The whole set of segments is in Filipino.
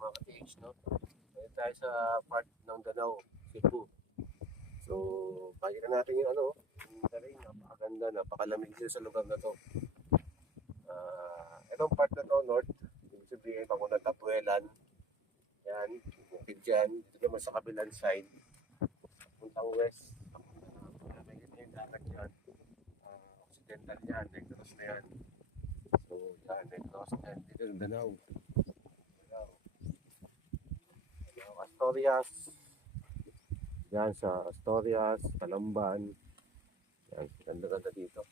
mga ka-TH, no? Ngayon tayo sa part ng Danao, Cebu. So, pakita natin yung yung terrain, napakaganda, napakalamig dito sa lugar na to. Itong part na to, north, ibig sabihin, pamunang Tapuelan. Yan, bukid dyan. Dito naman sa kabilang side, puntang west. May yung dagat yan. Occidental yan, Negros na yan. So, yan, Negros yan. Dito yung Danao. Astorias. Yan sa Astorias, Talamban. Yan, ganda-ganda dito.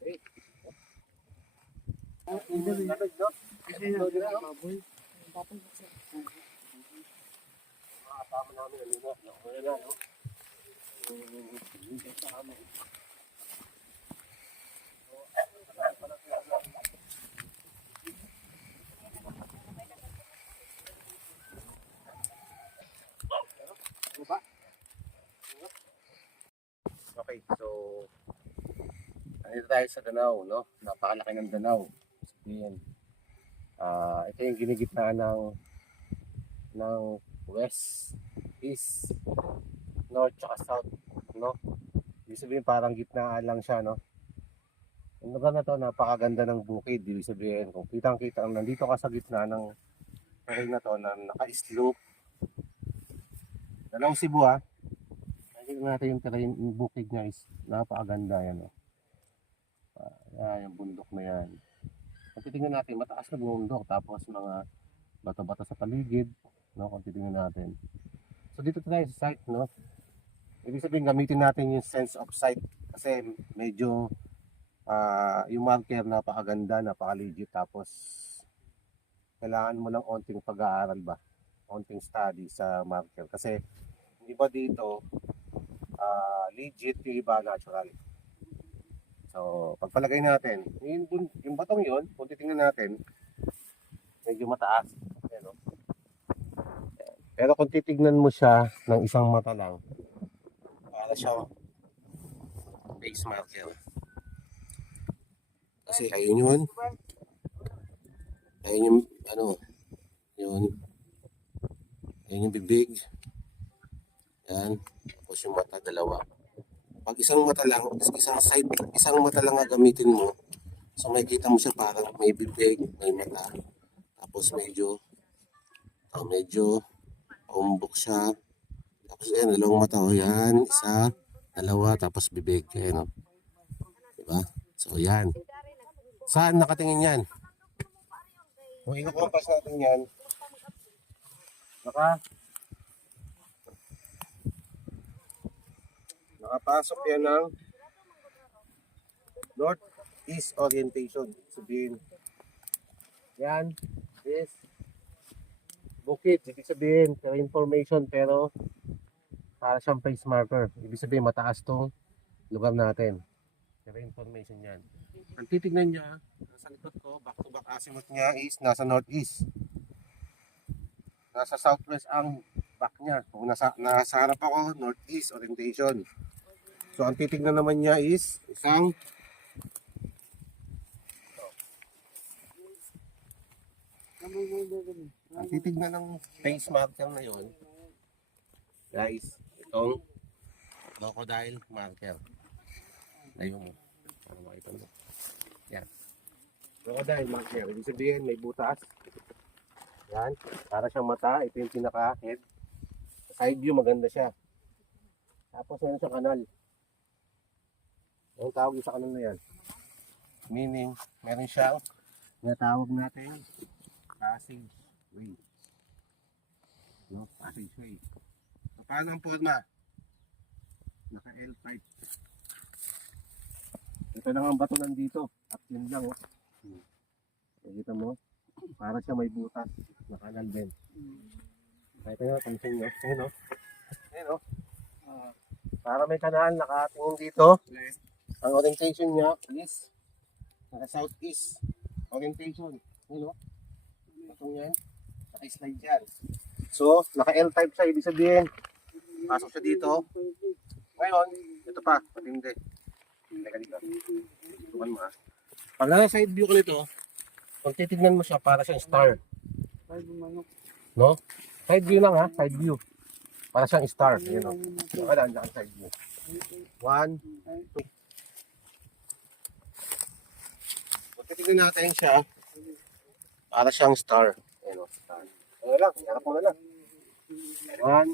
Okay. Kasama namin ang luna. Nakuha na, no? Okay, so nandito tayo sa Danao, no? Napakalaki ng Danao. Sabihin, ito yung ginigitnaan ng west, east, north, tsaka south, no? Ibig sabihin parang gitnaan lang siya, no? Yung lugar na to, napakaganda ng bukid. Ibig sabihin, kung kitang-kita, nandito ka sa gitna ng terrain na to, na naka-slope. Dalawang Cebu, ha? Nakikita natin yung terrain, yung bukid niya is napakaganda yan, no? Yung bundok na yan. Kung titingnan natin, mataas na bundok, tapos mga bato-bato sa paligid, no? Kung titingnan natin. So dito tayo sa site, no? Ibig sabihin, gamitin natin yung sense of sight kasi medyo yung marker napakaganda, napaka-legit, tapos kailangan mo ng onting pag-aaral ba, onting study sa marker kasi yung iba dito legit, yung iba natural. So pagpalagay natin yung batong yun, kung titingnan natin medyo mataas. Ayan, no? Pero kung titignan mo siya ng isang mata lang, para siya base marker. Kasi ayun yun. Ayun yung yun. Ayun yung bibig. Yan. Tapos yung mata, dalawa. Pag isang mata lang, isang mata lang nga gamitin mo, so makikita mo siya parang may bibig, may mata. Tapos medyo umbok siya. Tapos yan, dalawang mata. O yan, isa, dalawa, tapos bibig. Ayan, o. Diba? So yan. Saan nakatingin yan? Kung ikukompas natin yan, nakapasok yan ng north-east orientation. Sabihin, yan is bukid. Ibig sabihin, information pero para siyang face marker. Ibig sabihin, mataas tong lugar natin. Pero information yan. Ang titignan niya, nasa likod ko, back-to-back azimuth niya is nasa northeast. Nasa southwest ang back niya. Kung nasa harap ako, northeast orientation. So ang titignan naman niya is isang ang titignan ng face marker na yon, guys, itong crocodile marker. Ayun mo. Para makita mo. Yan. Crocodile marker. Ibig sabihin may butas. Yan. Para siyang mata. Ito yung pinaka-head. Side view maganda siya. Tapos meron siyang kanal. Ang tawag sa kanal na yan. Meaning, meron siyang natawag natin passageway. No? Passageway. So, paano ang forma? Naka L5. Ito lang ang bato nandito. At yun lang, oh. Nakita mo? Para siya may butas. Nakanal din. Ito nyo, pansin nyo. Ayun, oh. Ayun, oh. Para may kanal, nakatingin dito. Ang orientation niya is naka southeast orientation. Ayun, oh. Itong yan. Naka-slide yan. So, naka L5 siya. Ibig sabihin, pasok siya dito. Ngayon, ito pa. Matindi. Teka dito. Tukan mo, ha. Pag nasa side view ko nito, kung titignan mo siya, para siyang star. No? Side view lang ha, side view. Para siyang star. Yun o. Nakadaan lang side view. 1, 2. Pagkatignan natin siya, para siyang star. Ayun o, star. Ano lang, harap mo na lang. 1,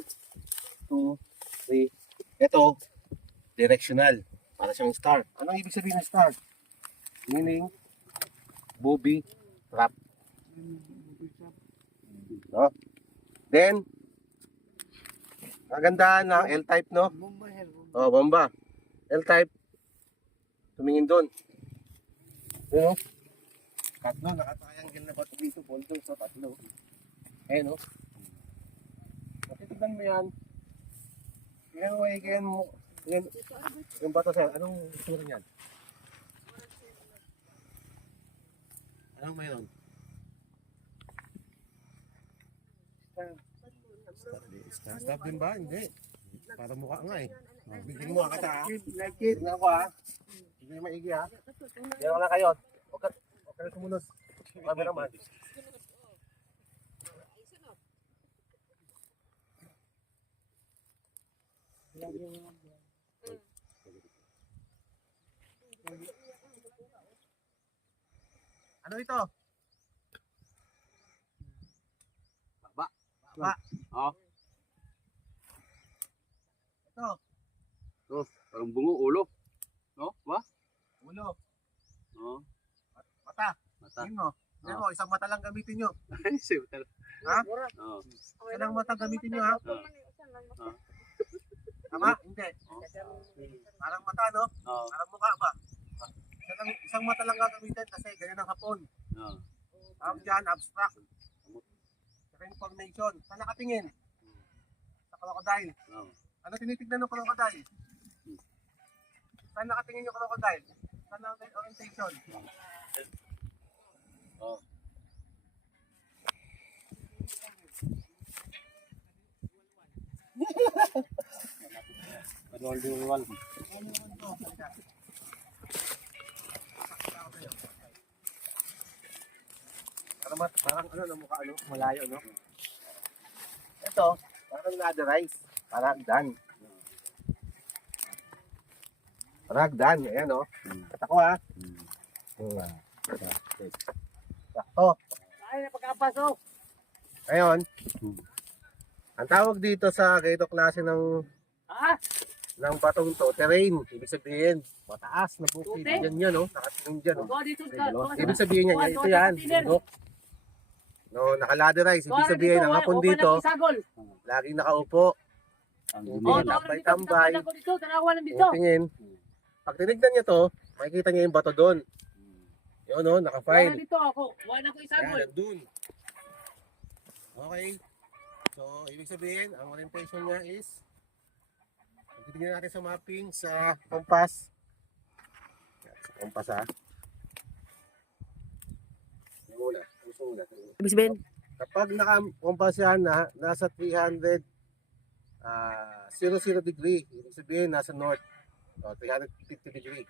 2, 3. Ito, directional. Para siyang star. Anong ibig sabihin ng star? Meaning, booby trap. No? Then, kagandahan ng L-type, no? Oh, bomba. L-type. Tumingin doon. Yun, no? Tatlo, nakatayang na bato dito. Bolto sa tatlo. Eh, no? Kasi tignan mo yan. Tignan mo, tignan mo. Yung bato sa'yo, anong itsura niyan? Anong mayroon? Stop din ba? Hindi. Para mukha nga eh. Bigyan mo kita ha. Tignan ko ha. Hindi na maigi ha. Diyan ko lang kayo. Huwag ka na sumunos. Camera man. Ano ito? Baba. Baba. Oh. Ito. Oh, parang bungo ulo. No? Ba? Ulo. Oh. Mata. Mata. Tingin mo. Tingin mo. Isang mata lang gamitin nyo. Siya. Ha? Oh. Isang mata gamitin nyo ha. Oh. Tama? Hindi. Parang mata no? Oh. Parang mukha ba? Isang mata lang gagamitin kasi ganyan ang hapon. Oh. Tawag dyan, abstract. Saka information. Saan nakatingin? Sa crocodile. Oh. Ano tinitignan ng crocodile? Saan nakatingin yung crocodile? Saan ang orientation? Oh. Wal. Parang ano na mukha ano, malayo no. Ito, parang laderize, parang dan. Ragdan, ayan o. At ako ha. Sakto. Ay, napagkapasok. Ngayon, ang tawag dito sa ganito klase ng batong to, terrain. Ibig sabihin, mataas na bukid. Tute? Yan o, nakatingin dyan o. Go dito ka. Ibig sabihin niya, ito yan, bundok. No, nakaladerize. Ibig sabihin, ang hapon dito, laging nakaupo. Oh, tambay-tambay. dito, tanawan lang dito. Tingin. Pag tinignan niyo to, makikita niyo yung bato doon. Yun o, Wala naka-file. dito ako. Wala ko Yan, isagol. nandun. Okay. So, ibig sabihin, ang orientation niya is, titignan natin sa mapping, sa compass. Yan, sa compass ha. Yung muna. Ibig sabihin? Kapag naka-compass yan na, nasa 300 00 degree, ibig sabihin nasa north. 350 degree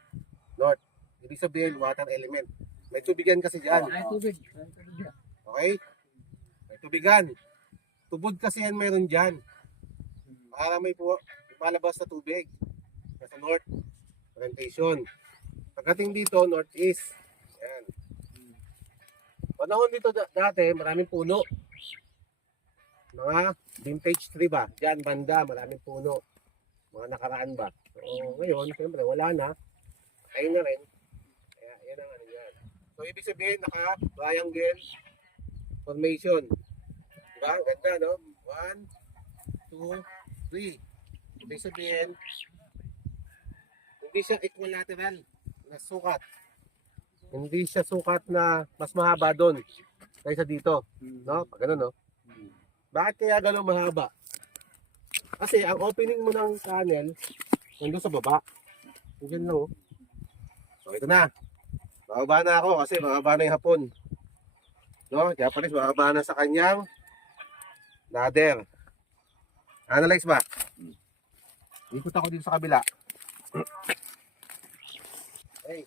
north. Ibig sabihin water element. May tubigan kasi diyan. Ay, tubig. Okay? May tubigan. Tubod kasi yan mayroon diyan. Para may palabas na tubig. Nasa north orientation. Pagdating dito northeast. Ayan. Panahon dito dati maraming puno. Mga vintage tree ba? Diyan banda maraming puno. Mga nakaraan ba? So, ngayon, siyempre, wala na. Ayun na rin. Kaya, yan ang ano yan. So, ibig sabihin, naka-triangle formation. Diba? Ang ganda, no? 1, 2, 3. Ibig sabihin, hindi siya equilateral na sukat. Hindi siya sukat na mas mahaba doon kaysa dito. No? Pag ganun, no? Bakit kaya gano'n mahaba? Kasi ang opening mo ng tunnel, nandun sa baba. Diyan lang oh. So ito na. Bababa na ako kasi bababa na yung hapon. No? Japanese, bababa na sa kanyang ladder. Analyze ba? Ikot ako dito sa kabila. Hey.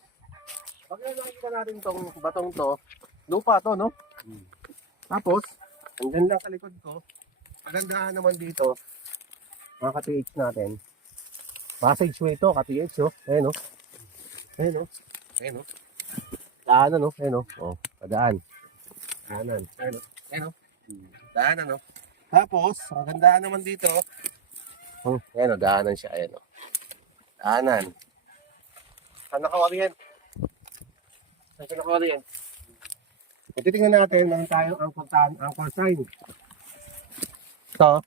Pag nakikita natin tong batong to, lupa to, no? Tapos, andyan lang sa likod ko. Pagandahan naman dito, mga ka-TH natin. Passageway to, ka-TH, oh. Ayan, oh. Ayan, oh. Ayan, oh. Daanan, oh. Ayan, oh. Oh, padaan. Daanan. Ayan, oh. Ayan, oh. Daanan, oh. Tapos, pagandahan naman dito. Ayan, oh. Daanan siya. Ayan, oh. Daanan. Saan naka-orient? Saan naka-orient? Kung titingnan natin, meron tayong anchor sign. Ito.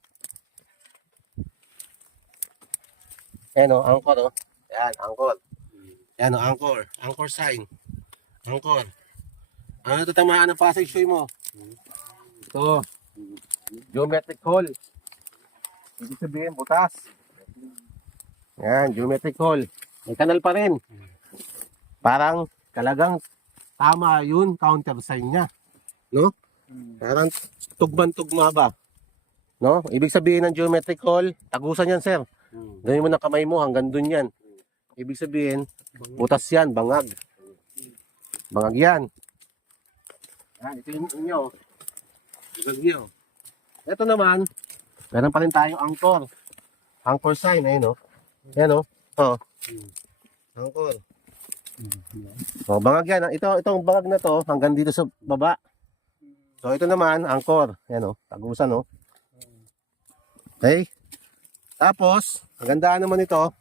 Ayan o, anchor o. Ayan, anchor. Ayan o, anchor. Anchor sign. Anchor. Ano tatamaan ng passageway mo? Ito. Geometric hole. Ibig sabihin, butas. Ayan, geometric hole. May kanal pa rin. Parang talagang tama yun, counter sign niya. No? Parang tugman-tugma ba? No? Ibig sabihin ng geometric hole, tagusan yan, sir. Gawin mo ng kamay mo hanggang dun yan. Ibig sabihin, butas yan, bangag. Bangag yan. Ito yung inyo. Bangag nyo. Ito naman, meron pa rin tayong anchor. Anchor sign, ayun o. Ayan o. Oh. Anchor. So, bangag yan. Itong bangag na to, hanggang dito sa baba. So, ito naman, anchor. Ayan o, tagusan o. Okay? Tapos, ang gandaan naman ito,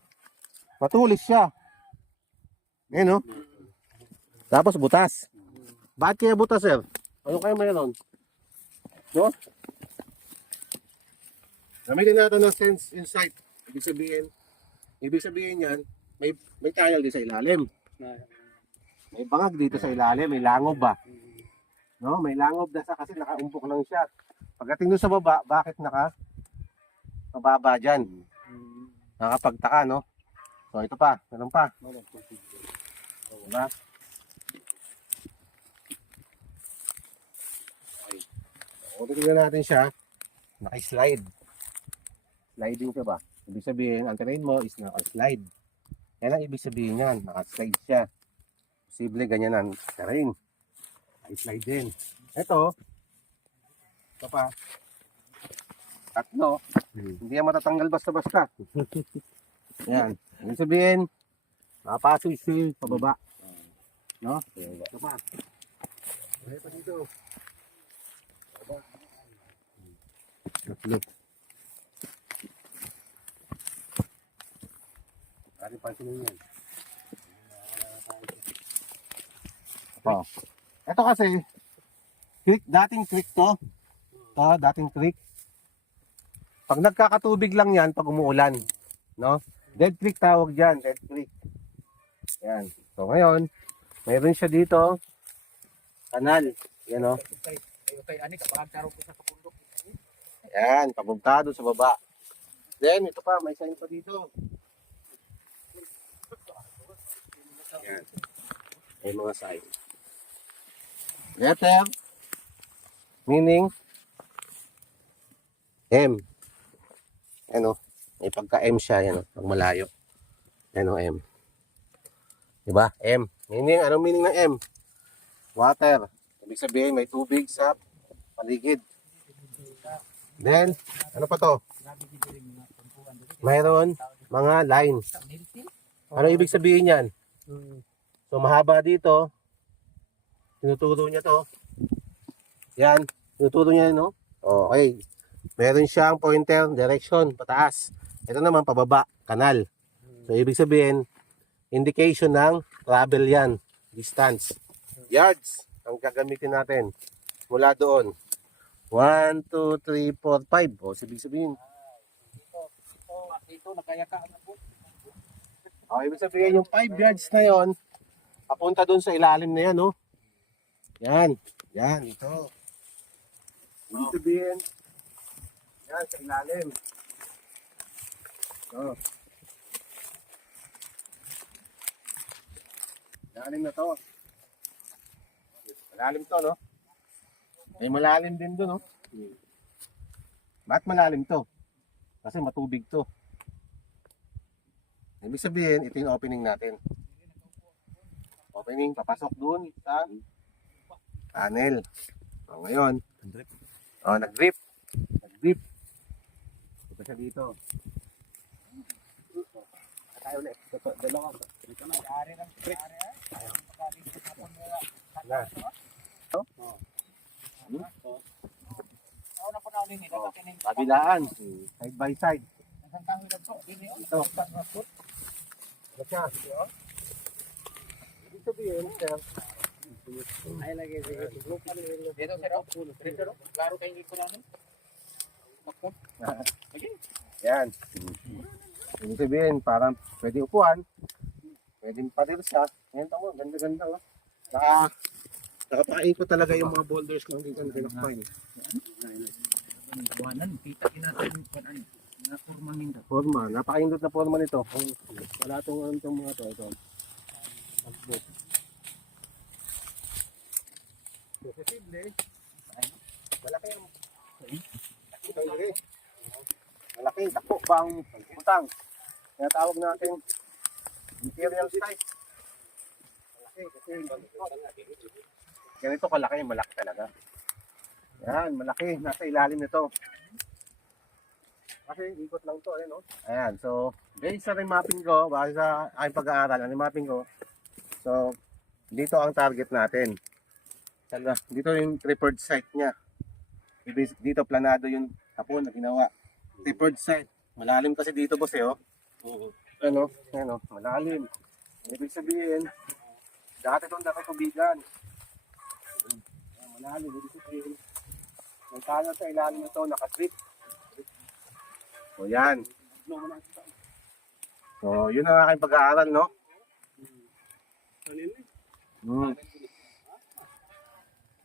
matulis siya. Ayan o. Tapos, butas. Bakit kaya butas, sir? Ano kaya mayroon? No? Gamitin natin ng sense insight. Ibig sabihin yan, may tile din sa ilalim. May bangag dito sa ilalim, may langob ba? No, may langob na sa kasi nakaumpok lang siya. Pagdating doon sa baba, bakit mababa dyan? Nakapagtaka, no? So, ito pa, meron pa. Diba? Okay. So, tingnan natin siya. Naka-slide. Sliding siya ba? Ibig sabihin, ang terrain mo is naka-slide. Yan ang ibig sabihin yan, naka-slide siya. Posible ganyan ang terrain. Naka-slide din. Ito pa. Tatlo. Hindi yan matatanggal basta-basta. Yan. Ibig sabihin, nakapasok siya pababa. No? Ito pa. Ito pa dito. Baba. Tatlo. Kari pa sila yan. Ito kasi, creek, dating creek to. Ito, dating creek. Pag nagkakatubig lang yan, pag umuulan. No? Dead creek tawag dyan, dead creek. Yan. So ngayon, mayroon siya dito. Kanal. Yan o. Yan, pabugtado sa baba. Then, ito pa, may sign pa dito. Yan. May mga sign. Letter, meaning M. Ano? May pagka-M siya, yan o, pag malayo. Ano M? Diba? M. Meaning, anong meaning ng M? Water. Ibig sabihin, may tubig sa paligid. Then, ano pa to? Mayroon mga line. Ano ibig sabihin yan? So, mahaba dito. Tinuturo niya to. Yan. Tinuturo niya, no? Okay. Meron siyang pointer, direction, pataas. Ito naman, pababa, kanal. So, ibig sabihin, indication ng travel yan. Distance. Yards ang gagamitin natin. Mula doon. 1, 2, 3, 4, 5. O, ibig sabihin. Ito, nakayaka na po. O, ibig sabihin, yung 5 yards na yon, papunta doon sa ilalim na yan, no? Yan. Yan, ito. Ibig sabihin, yan, sa ilalim. So, malalim na to. Malalim to, no? May malalim din doon, no? Bakit malalim to? Kasi matubig to. Ibig sabihin, ito yung opening natin. Opening, papasok doon sa tunnel. So, ngayon, Oh, nag-grip. Nag-grip. Ito siya dito. Tayo ulit. Dalawa. Dito na, ari ng trick. Na. Ako na po na ulit nito. Kabilaan. Side by side. Ito. Ito siya. Ibig sabihin, sir. Ay, lagi. Sige. Dito, sir. Dito, klaro kayo dito lang. Yan. Ibig sabihin, parang pwede upuan. Pwede parir siya. Ngayon tamo, ganda-ganda. Oh. Nakapaikot talaga yung mga boulders lang dito na pinakpay. Buwanan, kita natin na forma nito. Forma, napakaindot na forma nito. Wala itong mga to. Ito. Posible. Malaki ang malaki, takbo bang utang. Kaya tawag natin imperial size. Malaki kasi ganito kalaki, malaki talaga. Yan, malaki, nasa ilalim nito. Kasi ikot lang to, no? Ayan, so based sa remapping ko, base sa aking pag-aaral, ang remapping ko, so dito ang target natin. Dito yung preferred site niya. Dito planado yung hapon na ginawa. Preferred site. Malalim kasi dito boss eh, oh. Ano, malalim. Ibig sabihin, dati itong tubigan. Malalim, ibig sabihin. Yung kanya sa ilalim nito, naka-trip. So yan. So yun ang aking pag-aaral, no?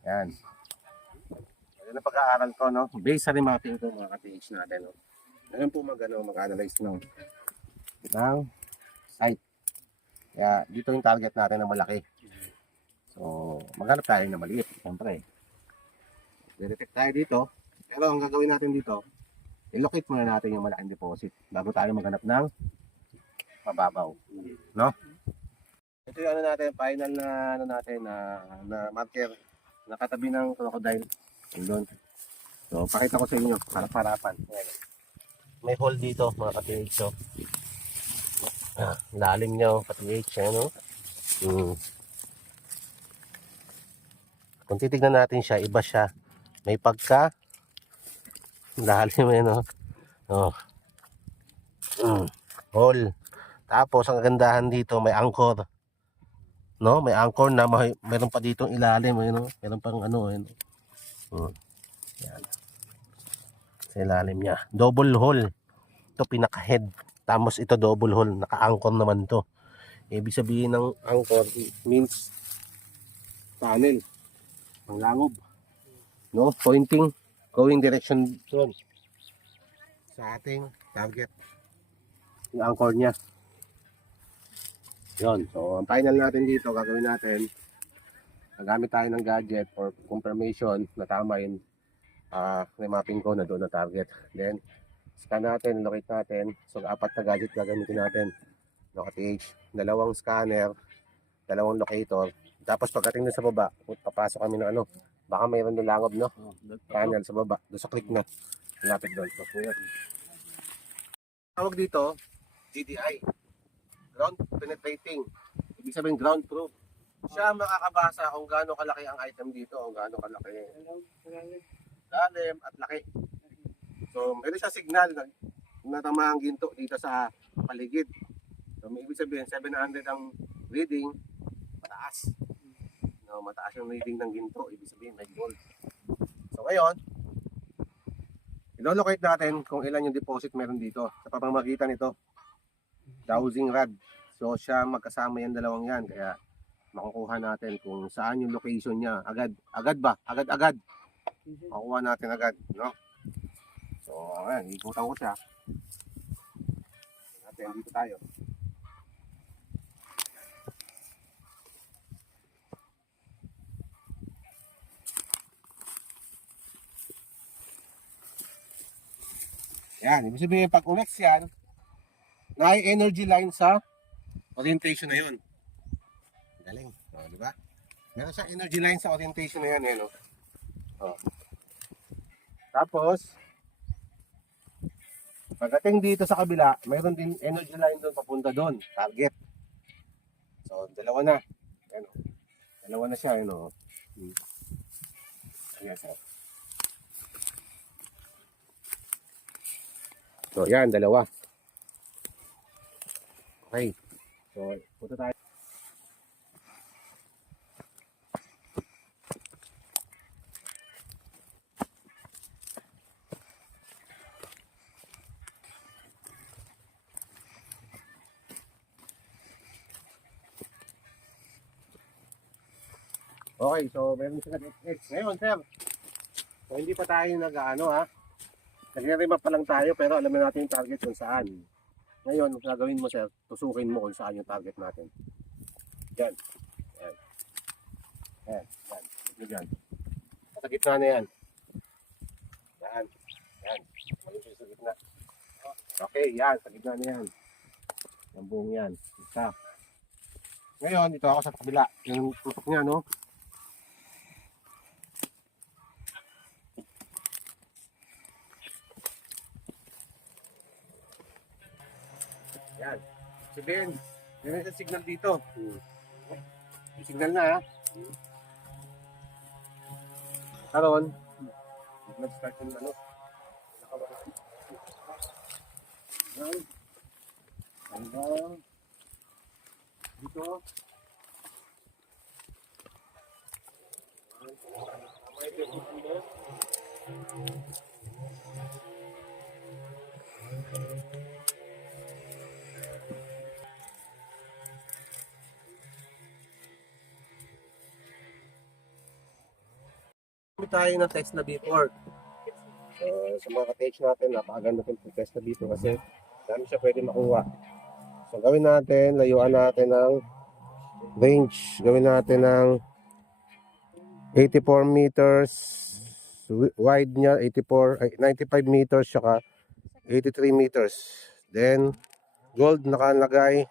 Yan. Yan ang pag-aaral ko, no? Based sa remapping ko, mga ka-TH natin, no? Ngayon po mag-analyze ng site. Kaya dito yung target natin na malaki. So, maghanap tayo na maliit, siyempre. I-detect tayo dito. Pero ang gagawin natin dito, i-locate muna natin yung malaking deposit bago tayo maghanap ng mababaw. No? Ito yung ano natin, final na ano natin na marker na katabi ng crocodile. Doon. So, pakita ko sa inyo, harap-harapan. May hole dito, mga ka-TH. So, lalim nyo, ka-TH. Ano? Kung titignan natin siya, iba siya. May pagka lalim eh, no? Oh. Hole. Tapos, ang kagandahan dito, may anchor. No? May anchor na mayroon pa dito ilalim. No? Mayroon pang ano. Yan. Sa ilalim niya. Double hole. Ito pinaka-head. Tapos ito double hole. Naka-anchor naman to. Ibig sabihin ng anchor means tunnel. Panglangob. No? Pointing. Going direction doon. Sa ating target. Yung anchor niya. Yun. So, ang final natin dito, gagawin natin, nagamit tayo ng gadget for confirmation na tama yung remapping ko na doon na target. Then, scan natin, locate natin. So, 4 na gadget gagamitin natin. Locate, 2 scanner, 2 locator. Tapos, pagdating na sa baba, papasok kami ng ano, baka mayroon doon langob, no? Panel sa baba, doon sa click na. Lapit doon. So, tawag dito, GDI. Ground penetrating. Ibig sabihin ground proof. Siya makakabasa kung gaano kalaki ang item dito, kung gaano kalaki lalim at laki. So, meron siya signal na natama ang ginto dito sa paligid. So, may ibig sabihin 700 ang reading, mataas. No, mataas yung reading ng ginto, ibig sabihin may gold. So, ngayon, i-locate natin kung ilan yung deposit meron dito sa pamamagitan nito. Dowsing rod. So siya magkasama yung dalawang yan. Kaya makukuha natin kung saan yung location niya. Agad ba? Agad. Makukuha natin agad. No? So ayan, ikutan ko siya. Natin dito tayo. Yan, ibig sabihin pag unex yan, na-energy line sa orientation na yun. Galing. O, di ba? Meron siya energy line sa orientation na yan. Eh, no? O. Tapos, pagdating dito sa kabila, mayroon din energy line doon papunta doon, target. So, dalawa na. Ayan, oh. Dalawa na siya, yun o. Ayan, sir. So, yan, dalawa. Okay. So, punta tayo. Okay, so meron sila XX. Ngayon, sir, so hindi pa tayo nag-ano ha. Nagre-remap pa lang tayo pero alam na natin yung target kung saan. Ngayon, ang gagawin mo, sir, tusukin mo kung saan yung target natin. Yan. Yan. Yan. Yan. Ito dyan. Sa gitna na yan. Yan. Yan. Malusog sa gitna. Okay, yan. Sa gitna na yan. Yung buong yan. Isa. Ngayon, dito ako sa kabila. Yung tutok niya, no? Yan. Sabihin, meron sa signal dito. Yung signal na ha. Karon, nag-start yung ano. Yan. Hanggang dito. Tayo ng Tesla B4. Sa mga ka-stage natin, napakaganda itong Tesla B4 kasi dami siya pwede makuha. So gawin natin, layuan natin ng range. Gawin natin ng 84 meters. Wide niya, 95 meters, saka 83 meters. Then, gold nakalagay.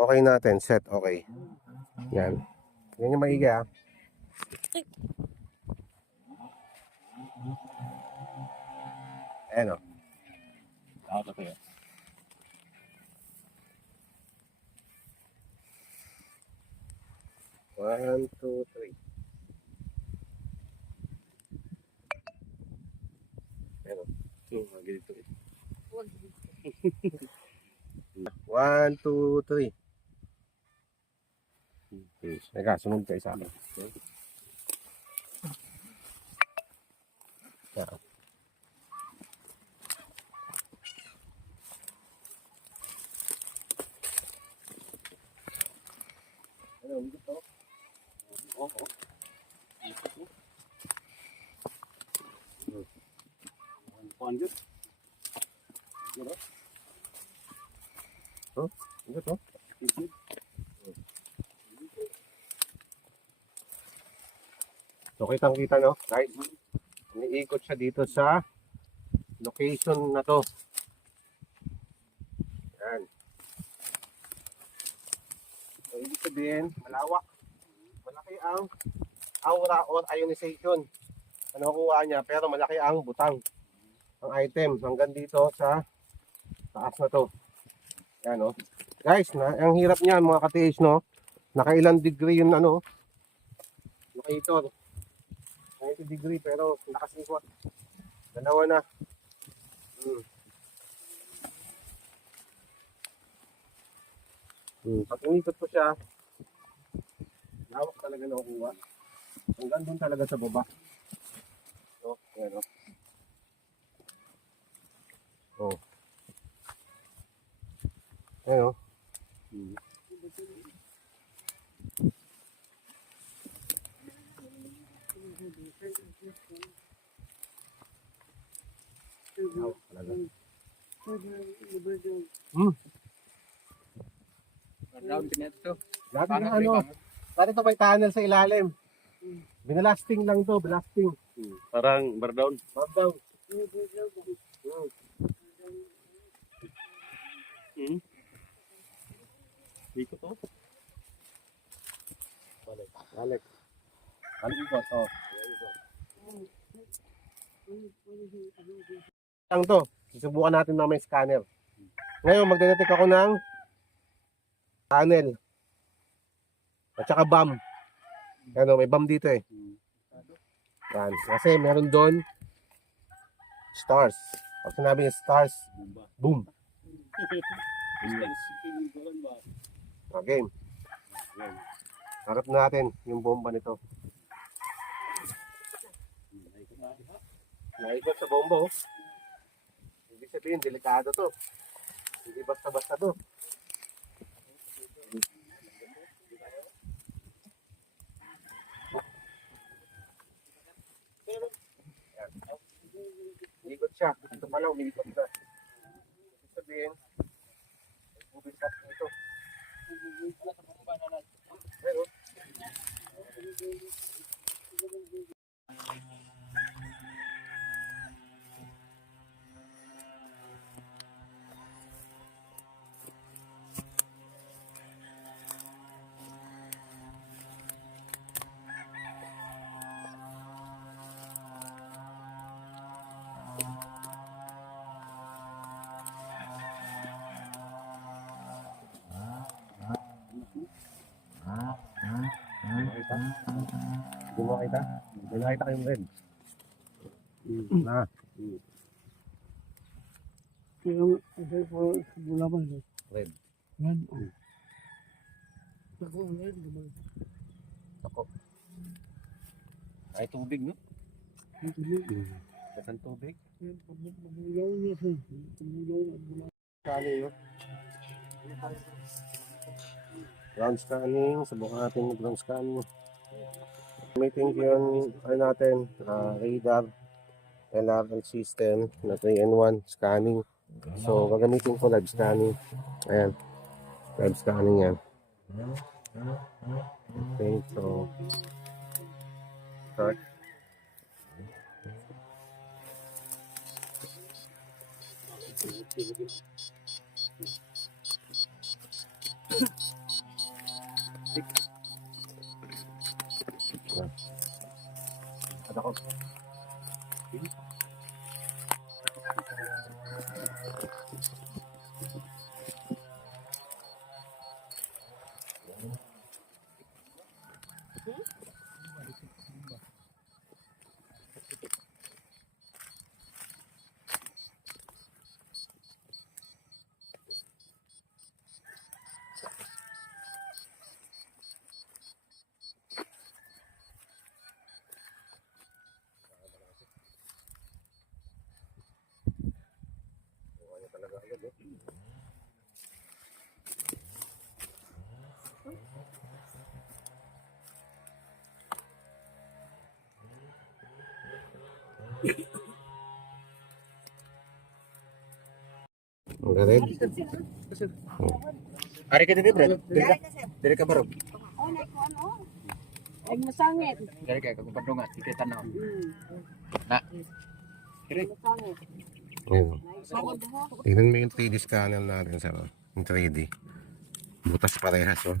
Okay natin, set, okay. Yan. Yan yung maigi ha. Ayan o. Out of here. One, two, three. Ayan o. Ganito. 1, 2, 3. Teka, sunod kayo sa akin. Yeah. So kitang-kita no, guys. Umiikot siya dito sa location na to. Yan. So ibig sabihin, malawak. Malaki ang aura or ionization. Ano kuha niya, pero malaki ang butang. Ang item hanggang dito sa taas na to. Yan no. Guys, ang hirap niyan mga ka-TH no. Nakailang degree yun ano. Locator. 90 degree pero nakasikot. Dalawa na. Pag inikot ko siya, lawak talaga nakukuha. Hanggang doon talaga sa baba. So, yan o. Oh. Ayan o. Lahat ng ano, dati ito may tunnel sa ilalim. Binalasting lang to, blasting. Parang bardown. Mabdaw. Dito to. Balik. Balik ikot, oh. Lang to. Susubukan natin na may scanner. Ngayon, magdedetect ako ng tunnel. At saka bomb. Ano, may bomb dito eh. Yan. Kasi meron doon stars. Pag sinabi yung stars, boom. Okay. Harap natin yung bomba nito. Naikot sa bomba, oh. Ibig sabihin, delikado to. Hindi basta-basta to. Ikot siya. Ito pala, umiikot siya. Ibig sabihin, may bubis up dito. Meron. Makita? Hindi mo makita? May nakita kayong red. Na. Yung ito po bulaban eh. Red. Yan. Ako ang red, diba? Ako. Ay, tubig, no? Ito yun. Kasang tubig. Yan, pabulaw niya siya. Pabulaw niya. Kali, no? Ground scanning. Subukan natin yung ground scanning. Gamitin yun, ano natin, radar, LRL system na 3-in-1 scanning. So, gagamitin ko live scanning. Ayan. Live scanning yan. Okay, so, start. Ada ko. Talaga agad, eh. Ang galing. Hari ka dito, Brad. Dili ka baro. Oh, naik ko ano? Ay masangit. Dari ka kapadungan, kita tanaw. Masangit. Ayun. Sagod mo. Tingnan mo yung 3D scanner natin sa yung 3D. Butas parehas, oh.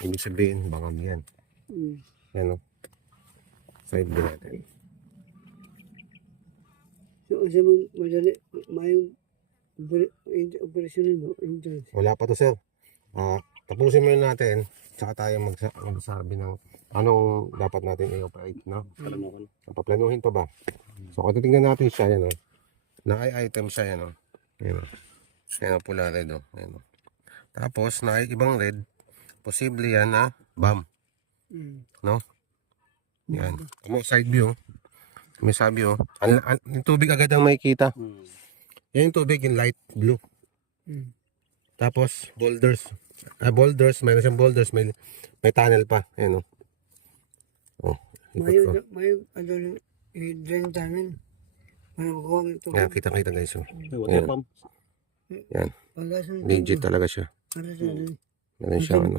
Ibig sabihin, bangag yan. Yan, oh. Side view natin. So, kasi mong madali, mayong operasyonin mo, entrance. Wala pa to, sir. Tapusin muna natin, tsaka tayo magsabi ng anong dapat natin i-operate, no? Paplanuhin pa ba? So, kung titingnan natin siya, yan, oh. Naka-item siya, yan, oh. Yan, oh. Yan, oh, pula red, oh. Yan, oh. Tapos, ibang red, posible yan na bomb. No? Yan. Kamo side view. May sabi, oh. Yung tubig agad ang makikita. Yan yung tubig, yung light blue. Tapos, boulders. Boulders, mayroon siyang boulders, may tunnel pa. Ayan, oh. Oh, ikot ko. May ano, drain tunnel. Makukuha ng tubig. Yan, kita-kita guys, oh. Ayan. Yan. Legit talaga siya. Meron siyang ano.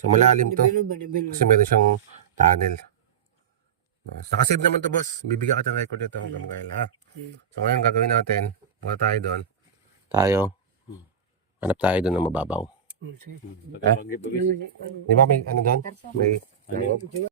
So, malalim to. Kasi meron siyang tunnel. Nakasave naman to, boss. Bibigyan ka ng record nito hanggang ngayon, ha? So, ngayon gagawin natin. Punta tayo doon. Tayo. Hanap tayo doon ng mababaw. Di ba may ano doon? May ano?